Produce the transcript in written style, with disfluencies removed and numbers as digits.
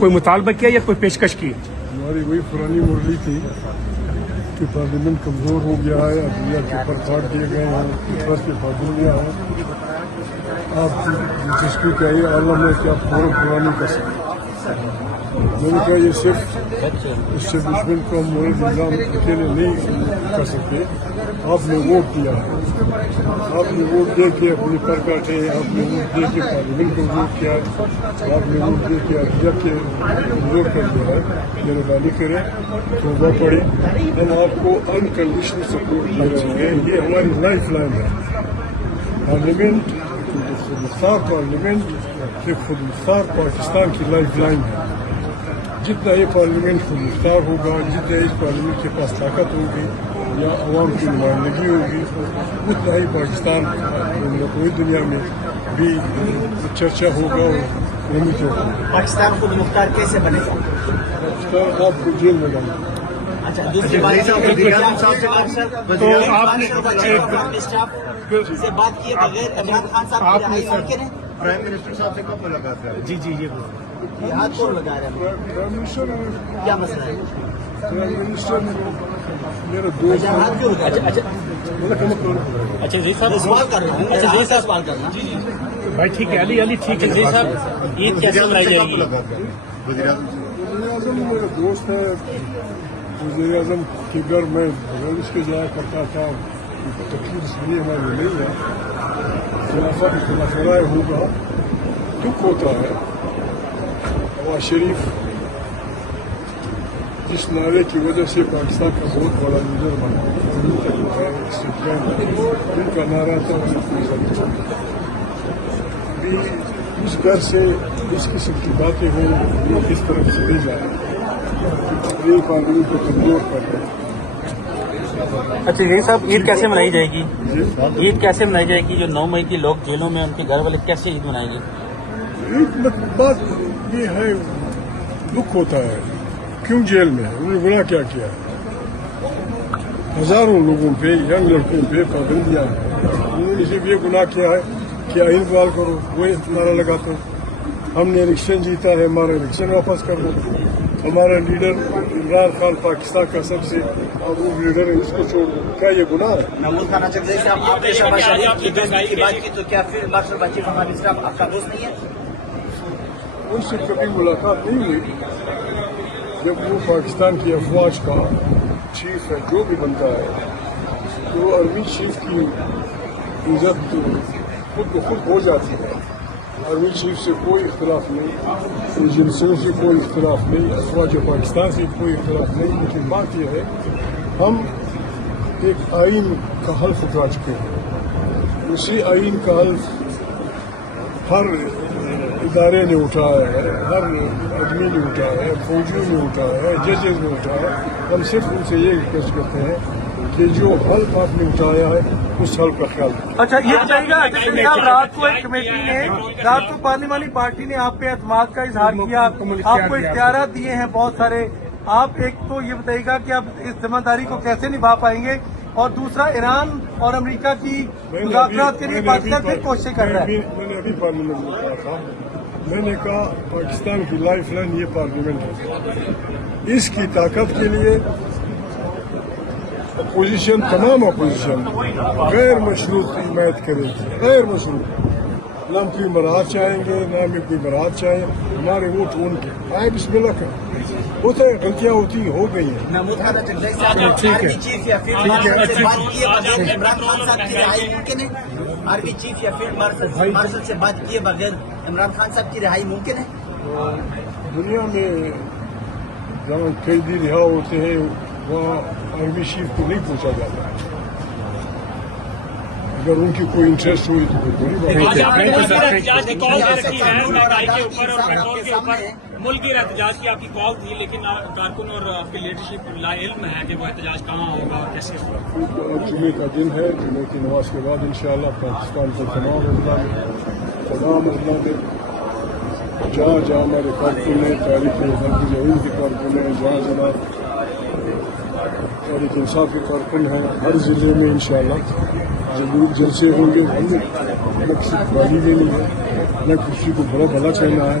کوئی مطالبہ کیا یا کوئی پیشکش کی؟ ہماری وہی پرانی مرغی تھی کہ پارلیمنٹ کمزور ہو گیا ہے، عدلیہ کے اوپر کاٹ دیے گئے ہیں، بس پہ پابندیاں ہیں، آپ دلچسپی کہیے عالم میں کہ آپ فوراً پرانی کر سکیں۔ میں نے کہا یہ صرف اسٹیبلشمنٹ کا مورل نظام اکیلے نہیں کر سکتے، آپ نے ووٹ دیا ہے، آپ نے ووٹ دے کے اپنے پر کاٹے، آپ نے ووٹ دے کے پارلیمنٹ کو ووٹ کیا، آپ نے ووٹ دے کے عدلیہ کے کمزور کر دیا ہے، مہربانی کریں توبہ پڑھیں، ہم آپ کو انکنڈیشنل سپورٹ دے رہے ہیں، یہ ہماری لائف لائن ہے۔ پارلیمنٹ خودمختار پارلیمنٹ کہ خودمختار پاکستان کی لائف لائن ہے۔ جتنا یہ پارلیمنٹ خودمختار ہوگا، جتنا اس پارلیمنٹ کے پاس طاقت ہوگی یا عوام کی نمائندگی ہوگی، اتنا ہی پاکستان پوری دنیا میں بھی چرچا ہوگا اور امید ہوگا۔ پاکستان خود مختار کیسے بنے گا؟ پاکستان آپ کو جیل میں ڈالیں گے۔ اچھا، دوسری بات سے بات کیے بغیر عمران خان صاحب کی رہائی ممکن ہے؟ پرائم منسٹر صاحب سے کب ملاقات ہے؟ جی یہ یہ ہاتھ کون لگا رہا ہے؟ پرائم منسٹر کیا مسئلہ ہے؟ پرائم منسٹر میرا دوست ہے۔ ہاتھ کیوں لگا رہا ہے؟ اچھا جی صاحب سوال کر رہا ہوں، اچھا جی صاحب سوال کرنا بھائی ٹھیک ہے، علی ٹھیک ہے جی صاحب، عید کیسے منائی جائے گی؟ وزیر اعظم وزیر اعظم میرا دوست ہے، وزیر اعظم کے گھر میں اس کے جایا کرتا تھا، تکلیف اس لیے ہمارے نہیں ہے۔ خلافت خلاف رائے ہوگا، دکھ ہوتا ہے۔ نواز شریف جس نعرے کی وجہ سے پاکستان کا بہت بڑا لیڈر بنا ہے، جن کا نعرہ تھا بھی اس گھر سے اس قسم کی باتیں ہوں، وہ کس طرح سے لے جائے، یہ قانون کو کمزور کر رہے ہیں۔ اچھا یہی صاحب عید کیسے منائی جائے گی؟ عید کیسے منائی جائے گی؟ جو 9 مئی کی لوگ جیلوں میں، ان کے گھر والے کیسے عید منائیں گے؟ ایک بات یہ ہے، دکھ ہوتا ہے، کیوں جیل میں ہے؟ انہوں نے گناہ کیا کیا ہے؟ ہزاروں لوگوں پہ، ینگ لڑکوں پہ پابندیاں ہیں، انہوں نے صرف یہ گناہ کیا ہے کہ آئین بحال کرو، وہ نعرہ لگاتے ہیں ہم نے الیکشن جیتا ہے، ہمارا الیکشن واپس کر دو، ہمارا لیڈر عمران خان پاکستان کا سب سے معروف لیڈر ہے، اس کو چھوڑ دو، کیا یہ گناہ ہے؟ محمود خان چکزئی صاحب، آپ نے شہباز شریف کی دوستی کی بات کی تو کیا پھر مارشل باقی محمد صاحب آپ کا دوست نہیں ہے؟ ان سے کبھی ملاقات نہیں ہوئی، جب وہ پاکستان کی افواج کا چیف ہے، جو بھی بنتا ہے تو آرمی چیف کی عزت خود بخود ہو جاتی ہے۔ آرمی چیف سے کوئی اختلاف نہیں، ایجنسیوں سے کوئی اختلاف نہیں، افواج پاکستان سے کوئی اختلاف نہیں، لیکن بات یہ ہے ہم ایک آئین کا حلف اٹھا چکے ہیں، اسی آئین کا حلف ہر ادارے نے اٹھایا ہے، ہر آدمی نے اٹھایا ہے، فوجیوں نے اٹھایا ہے، ججز نے اٹھایا ہے۔ ہم صرف ان سے یہ ریکویسٹ کرتے ہیں کہ جو حلف آپ نے اٹھایا ہے اس حلف کا خیال رکھیں۔ اچھا یہ بتائیے گا، رات کو ایک کمیٹی نے، رات کو پارلیمانی پارٹی نے آپ پہ اعتماد کا اظہار کیا، آپ کو اختیارات دیے ہیں بہت سارے، آپ ایک تو یہ بتائیے گا کہ آپ اس ذمہ داری کو کیسے نبھا پائیں گے، اور دوسرا ایران اور امریکہ کی مذاکرات کے لیے پاکستان پھر کوششیں کر رہا ہے؟ میں نے ابھی پارلیمنٹ میں کہا تھا، میں نے کہا پاکستان کی لائف لائن یہ پارلیمنٹ ہے، اس کی طاقت کے لیے اپوزیشن، تمام اپوزیشن غیر مشروط حمایت کرے گی، غیر مشروط، نہ ہم کوئی برات چاہیں گے، نہ ہمیں کوئی برات چاہیں، ہمارے ووٹ ان کے آئے، بسم اللہ کریں، ہوتا ہے، غلطیاں ہوتی ہو گئی ہیں۔ محمود خان چکزئی صاحب، آرمی چیف یا فیلڈ مارشل سے بات کیے بغیر عمران خان صاحب کی رہائی ممکن ہے؟ آرمی چیف یا فیلڈ مارشل سے بات کیے بغیر عمران خان صاحب کی رہائی ممکن ہے؟ دنیا میں جہاں قیدی رہا ہوتے ہیں وہاں آرمی چیف کو نہیں پوچھا جاتا، اگر ان کی کوئی انٹرسٹ ہوئی تو کوئی بڑی بات ملکی احتجاج کی آپ کی کال تھی، لیکن کارکن اور آپ کی لیڈرشپ لا علم ہے کہ وہ احتجاج کہاں ہوگا اور کیسے ہوگا؟ جمعے کا دن ہے، جمعے کی نماز کے بعد انشاءاللہ پاکستان کے تمام اضلاع میں جہاں جہاں ہمارے کارکن ہیں، تاریخ مرکز علم کے کارکن ہیں، جہاں جہاں تاریخ انصاف کے کارکن ہیں، ہر ضلع میں انشاءاللہ جلسے ہوں گے۔ ہم نے نہ کسی کو گالی دینی ہے، نہ کسی کو برا بھلا کہنا ہے،